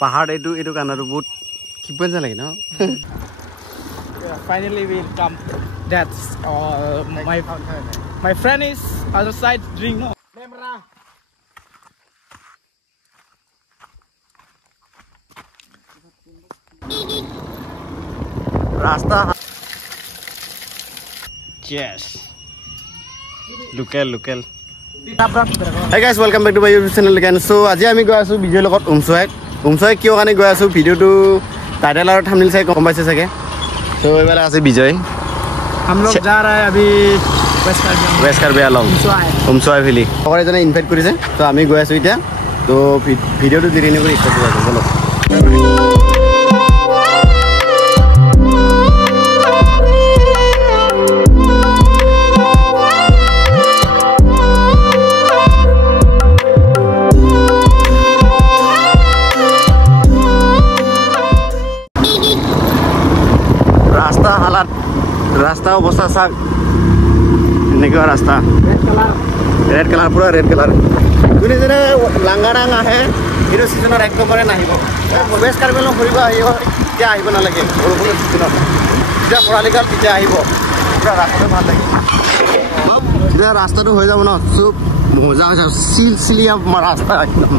পাহাড় এইটো কানাটো বহুত কিপন যা লাগে ন Finally we come. That's my friend is other side drink no. रास्ता yes local hey guys welcome back to my YouTube channel again so আজি আমি গৈ আছো বিজয় লগত উমছয় কিয় কানে গৈ আছো ভিডিওটো টাইটেল আৰু থাম্বনেল চাই গম পাইছে চাগে তো এবারে আছে বিজয় हम लोग जा रहे हैं अभी वेस्ट कार्बी आलम उमसय ভেলি সকলে জনে ইনভাইট কৰিছে তো আমি গৈ আছো এতিয়া তো ভিডিওটো দেৰি নকৰি স্টাৰ্ট কৰো বলো रास्ता अवस्था सा नेके रास्ता रेड कलर पूरा रेड कलर जोने जने लांगाडांग आहे इरो सीजनर एकदम करे नाहिब वेस्ट कार्बेल फरिबा आइयो তিয়া आइबो ना लागे बरखुन सीजन তিয়া फरालिकाल তিয়া आइबो पूरा रास्ता ভাল লাগে তিয়া रास्ताটো হৈ যাব না সব মজা আছে সিলসিলিয়া রাস্তা একদম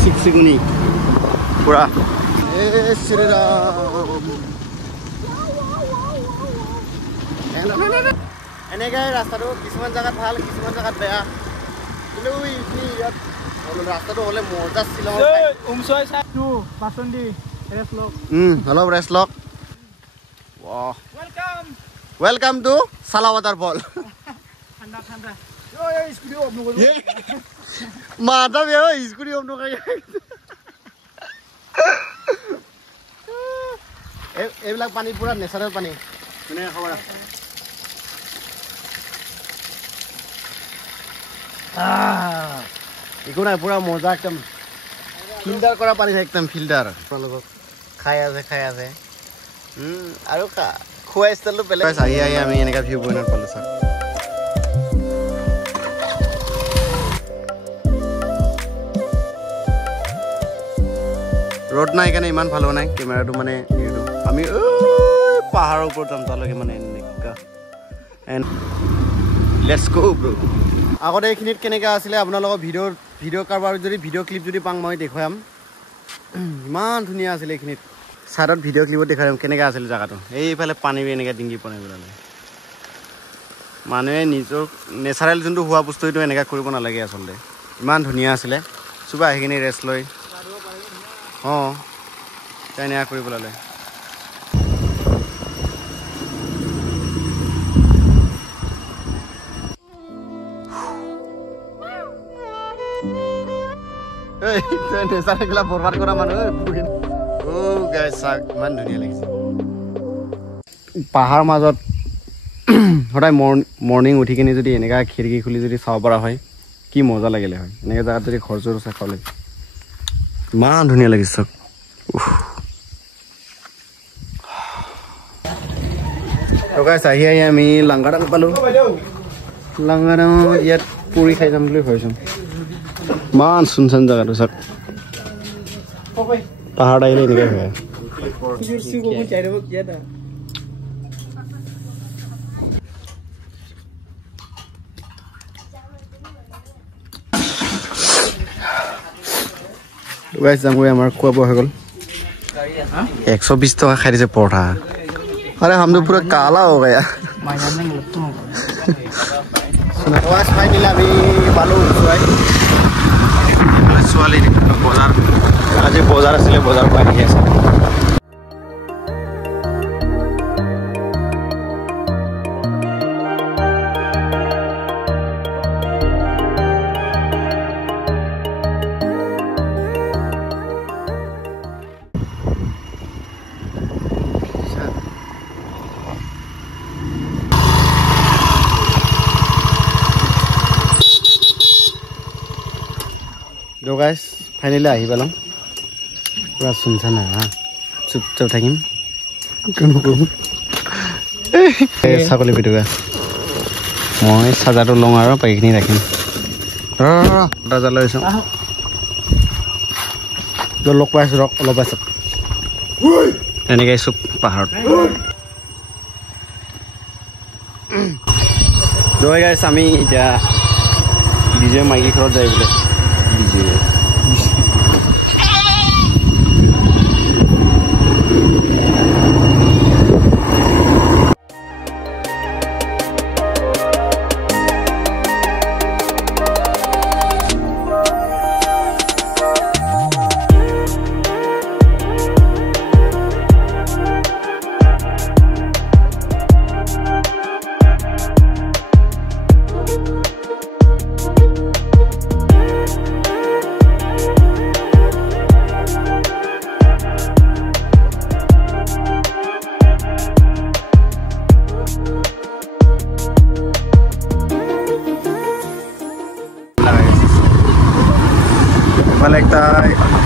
সিকসিগুনি पूरा এ শ্রীরাম এনেকে ৰাস্তাটো কিছুমান জায়গাত ভাল কিছুমান জায়গাত বেয়া কিন্তু ইনি ইয়াত ৰাস্তাটো হলে মজা ছিল উমছয় সাইড টু পাছন্দি ৰেস লক হেল্ল ৰেস লক ওয়াও ওয়েলকাম টু সালা ওয়াটাৰফল ঠান্ডা ঠান্ডা স্কুটি অফ নকৰো মাথা বে স্কুটি অফ নকৰি এইবিলাক পানী পুৰা নেচাৰেল পানী মানে খবৰ একো নাই পুৰা মজা একদম ফিল্টাৰ কৰা পানি একদম ফিল্টাৰ খাই আছে আৰু খোৱা ষ্টাইলটো বেলেগ আহি আমি এনেকা ভিউ পইণ্টত পালো স্যাৰ ৰোড নাই কাৰণে ইমান ভাল হোৱা নাই কেমেৰাটো মানে আমি পাহাৰৰ ওপৰত যাম তালৈকে মানে এনেকা এন্ড লেটস গো ব্ৰো আগতে এইখিনিত কেনেকা আছিলে আপোনালোকৰ ভিডিও কাৰবাৰ যদি ভিডিও ক্লিপ যদি পাং মই দেখুৱাম ইমান ধুনীয়া আছিলে এইখিনিত সাইডত ভিডিও ক্লিপত দেখাম কেনেকা আছিলে জায়গাটো এইফালে পানী এনেকা ডিঙ্গি পনে বলালে মানুহে নিজৰ নেচাৰেল যোনটো হোৱা বস্তুটো এনেকা কৰিব নালাগে আসলে ইমান ধুনীয়া আছিলে সুবা আহিকিনি ৰেষ্ট লৈ কেনেকা কৰিব লালে নেচাৰেল বৰবাদ কৰা মানুহ গাইছ ইমান ধুনীয়া লাগিছে পাহাৰ মাজত সদায় মৰ্নিং উঠি কিনি যদি এনেকা খিৰিকী খুলি যদি চাব পৰা হয় কি মজা লাগিলে হয় এনেকা জায়গাত যদি ঘৰ চৰ আছে খালে ইমান ধুনীয়া লাগিছে গাইছ আহি আমি লাংগাডাং পালো লাংগাডাং ইয়াত পুৰি খাই যাম বুলি ভাবিছোঁ মান সুনসান জায়গাটো চাক পাহাড় আইলে এনেকে হয় গাইছ জামগৈ আমাৰ খোৱা বোৱা হৈ গ'ল 120 টকা খাই দিছে পৰঠা अरे हम तो पूरा काला हो गया सुनावास फाइनली अभी बालू ছোৱালী বজাৰ আজি বজাৰ আছিল বজাৰ পাই আছে तो गाइस फाइनली आहि पालम पूरा सुनसान हा चुपचाप থাকিম কোনো কোনো ছাগলী পিটুকা মই সাজাটো লং আৰু পাইখিনি ৰাখিম ৰাজা লৈছো লগ পাইছোঁ ৰক অলপ পাছত এনেকৈ চব পাহাৰত দৈ গাইছ আমি এতিয়া বিজয় মাইকী ঘৰত যাই বোলে বিজয়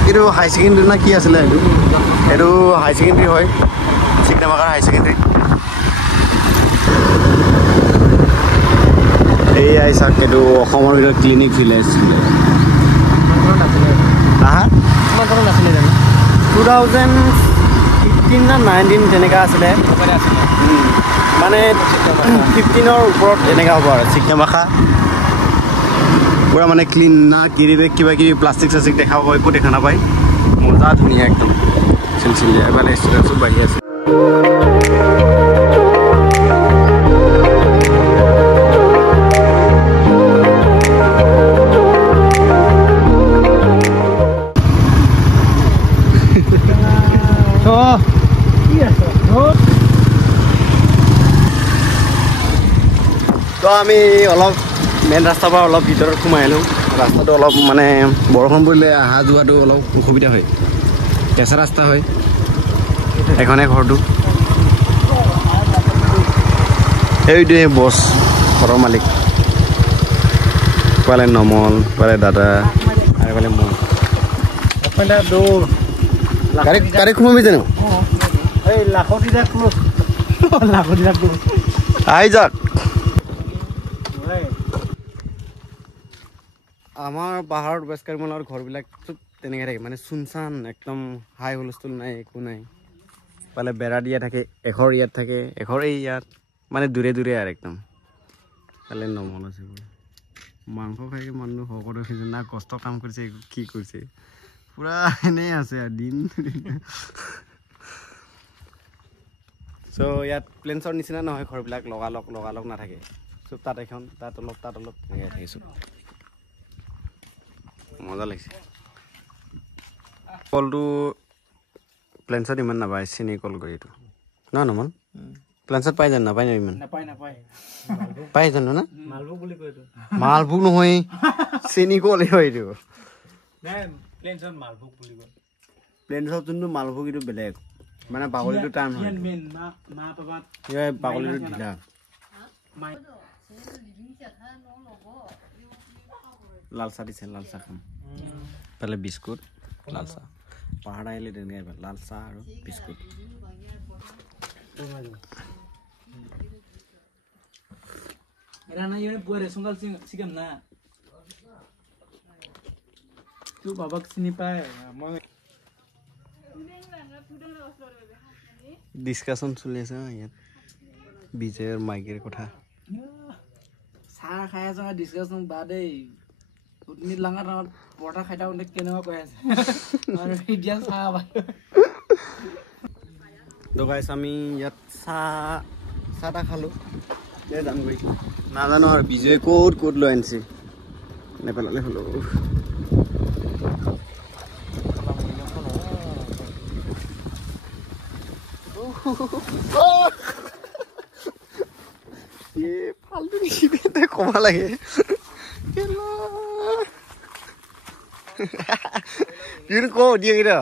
এইটো হাই ছেকেণ্ডেৰী না কি আছিলে এইটো হাই ছেকেণ্ডেৰী হয় চিকনামাকাৰ হাই ছেকেণ্ডেৰী এইয়াই চাওক এইটো অসমৰ ভিতৰত ক্লিনিক ভিলেজ হা 2015 না 19 তেনেকুৱা আছিলে মানে 15ৰ ওপৰত এনেকুৱা হ'ব আৰু চিকনামাখা পুৰা মানে ক্লিন না কিৰিবেগ কিবা কিবি প্লাষ্টিক চাষ্টিক দেখা পাব একো দেখা নাপায় মজা ধুনীয়া একদম চিলচিলীয়া এবাৰ ষ্টুডেণ্ট চব বাঢ়ি আছে তো আমি অলপ মেইন ৰাস্তাৰ পৰা অলপ ভিতৰত সোমাই আহিলোঁ ৰাস্তাটো অলপ মানে বৰষুণ পৰিলে অহা যোৱাটো অলপ অসুবিধা হয় কেঁচা ৰাস্তা হয় এখনে ঘৰটো এইটোৱে বছ ঘৰৰ মালিক পালে নমল পালে দাদা আৰু পালে মই গাড়ী সোমাবি জানো এই লাখতি যাক আহি যাক আমাৰ পাহাৰত ৱেষ্ট কাৰিমলৰ ঘৰবিলাক চব তেনেকৈ থাকে মানে চুনচান একদম হাই হুলস্থুল নাই একো নাই পালে বেৰা দিয়া থাকে এঘৰ ইয়াত থাকে এঘৰ এই ইয়াত মানে দূৰে দূৰে আৰু একদম পালে নমল আছে মাংস খাই মানুহ সকলো খাইছে না কষ্ট কাম কৰিছে কি কৰিছে পুৰা এনেই আছে আৰু দিন চ' ইয়াত প্লেনছৰ নিচিনা নহয় ঘৰবিলাক লগালগ নাথাকে চব তাত এখন তাত অলপ তেনেকৈ থাকে চব মজা লাগিছে কলটো প্লেনছত ইমান নাপায় চেনি কল কৰি এইটো নহয় নমল প্লেনছত পাই জানো নাপায় ইমান পাই জানো না মালভোগ নহয় চেনি কলেই হয় এইটো প্লেনছত যোনটো মালভোগ এইটো বেলেগ মানে বাকলিটো টান হয় বাকলিটো ঢিলা লাল চাহ দিছে লাল চাহ খাম পালে বিস্কুট লাল চাহ পাহাৰত আহিলে তেনেকৈ লাল চাহ আৰু বিস্কুট বাবাক চিনি পায় মই ডিছকাশ্যন চলি আছে ইয়াত বিজয়ৰ মাইকীৰ কথা চাহ খাই আছো ডিছকাশ্যন বাদেই লাঙা টাইমত পৰঠা খাই থাকোঁতে কেনেকুৱা কৈ আছে আৰু এতিয়া চাহ গাইছ আমি ইয়াত চাহ তাহ খালোঁ যাম গৈ নাজানো আৰু বিজয়ে ক'ত লৈ আনিছে নেপেলালে হ'লো ফাল্টু নিচিনা ক'ব লাগে ক দিয়ে কেইটা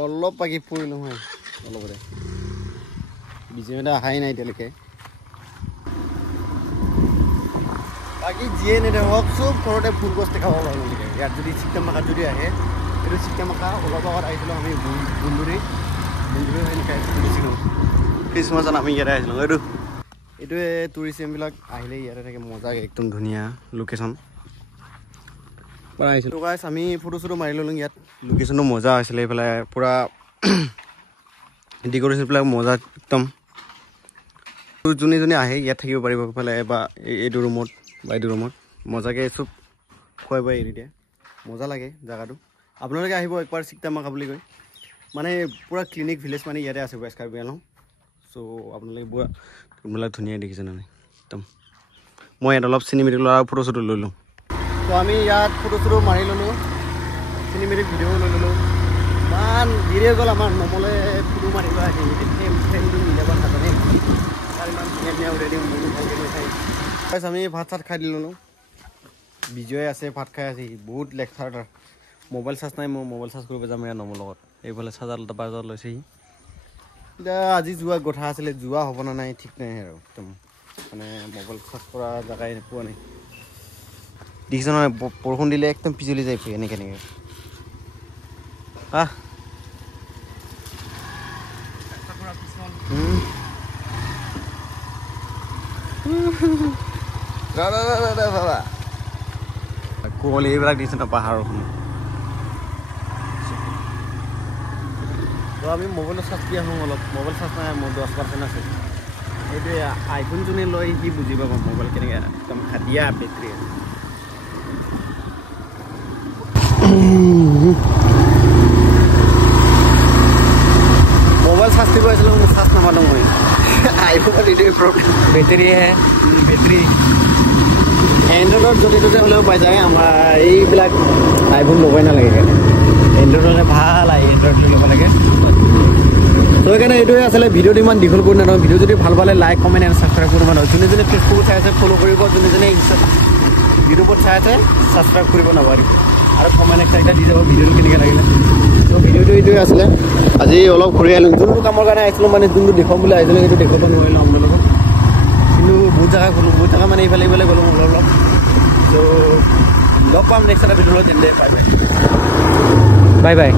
অলপ পাকি ফুৰি নহয় অলপতে বিজয়টা অহাই নাই এতিয়ালৈকে বাকী যিয়ে নেদেখক চব ঘৰতে ফুল গছ দেখাব পাৰোঁ ইয়াত যদি চিকনামাখাত যদি আহে এইটো চিকনামাখা অলপ আগত আহিছিলোঁ আমি বুন্দুৰী হৈ এনেকৈ খ্ৰীষ্টমাছত আমি ইয়াতে আহিছিলোঁ এইটো এইটোৱে টুৰিষ্টবিলাক আহিলে ইয়াতে থাকে মজাকে একদম ধুনীয়া লোকেশ্যন আহিছিলোঁ গাইছ আমি ফটো চটো মাৰি ল'লোঁ ইয়াত লোকেশ্যনটো মজা হৈছিলে এইফালে পূৰা ডেক'ৰেশ্যনবিলাক মজা একদম যোনে যোনে আহে ইয়াত থাকিব পাৰিব এইফালে বা এইটো ৰুমত বা এইটো ৰুমত মজাকৈ চব খুৱাই বুৱাই এৰি দিয়ে মজা লাগে জেগাটো আপোনালোকে আহিব একবাৰ চিকটামাকা বুলি কয় মানে পূৰা ক্লিনিক ভিলেজ মানে ইয়াতে আছে ৱেষ্ট কাৰ্বি আংলং চ' আপোনালোকে পূৰা ৰুমবিলাক ধুনীয়া দেখিছে নাই একদম মই ইয়াত অলপ চিনেমেটিক ল'ৰা ফটো চটো লৈ লওঁ তো আমি ইয়াত ফটো চটো মাৰি ল'লোঁ চিনেমেটিক ভিডিঅ' লৈ ল'লোঁ ইমান দেৰি হৈ গ'ল আমাৰ নমলে ফটো মাৰিব আহি ফ্ৰেমটো মিলাব নাজানে ইমান ধুনীয়া ধুনীয়া উলিয়াই দিওঁ মনো ভালকৈ লৈ খাই আমি ভাত চাত খাই দি ল'লোঁ বিজয় আছে ভাত খাই আছে বহুত লেকচাৰ তাৰ মোবাইল চাৰ্জ নাই মই মোবাইল চাৰ্জ কৰিব যাম ইয়াৰ নমৰ লগত এইফালে চাৰ্জাৰ বাজাৰত লৈছেহি এতিয়া আজি যোৱা কথা আছিলে যোৱা হ'ব না নাই ঠিক নাই আৰু একদম মানে মোবাইল চাৰ্জ কৰা জেগাই পোৱা নাই দেখিছে নহয় বৰষুণ দিলে একদম পিছলি যায় এনেকৈ এনেকৈ বাবা কুঁৱলী এইবিলাক দিছে ন পাহাৰৰখন তো আমি মোবাইলত চাৰ্জ দি আহোঁ অলপ মোবাইল চাৰ্জ নাই মোৰ 10% আছে এইটোৱে আইফোন যোনে লৈ সি বুজি পাব মোবাইল কেনেকৈ একদম হাতিয়া বেটেৰী মোবাইল চাৰ্জ দিব আহিছিলোঁ মোৰ চাৰ্জ নামানো মই আইফোনত এইটোৱে প্ৰব্লেম বেটেৰীহে বেটেৰী এণ্ড্ৰইডত য'তে ত'তে হ'লেও পাই যায় আমাৰ এইবিলাক আইফোন ল'বই নালাগে এণ্ড্ৰইড হ'লে ভাল এণ্ড্ৰইড লৈ ল'ব লাগে তো সেইকাৰণে এইটোৱে আছিলে ভিডিঅ'টো ইমান দীঘল কৰি নাথাকোঁ ভিডিঅ' যদি ভাল পালে লাইক কমেণ্ট এণ্ড ছাবস্ক্ৰাইব কৰিব নাপাহৰিব যোনে যোনে ফেচবুকত চাই আছে ফ'ল' কৰিব যোনে যোনে ইউটিউবত চাই আছে ছাবস্ক্ৰাইব কৰিব নাপাহৰিব আৰু কমেণ্ট একটা দি যাব ভিডিঅ'টো কেনেকৈ লাগিলে তো ভিডিঅ'টো এইটোৱে আছিলে আজি অলপ ঘূৰি আহিলোঁ যোনটো কামৰ কাৰণে আহিছিলোঁ মানে যোনটো দেখুৱাম বুলি আহিছিলোঁ সেইটো দেখুৱাব নোৱাৰিলোঁ আপোনালোকক কিন্তু বহুত জেগা গ'লোঁ বহুত জেগা মানে ইফালে ইফালে গ'লোঁ অলপ অলপ তো লগ পাম নেক্সট এটা ভিডিঅ'ত তেন্তে বাই বাই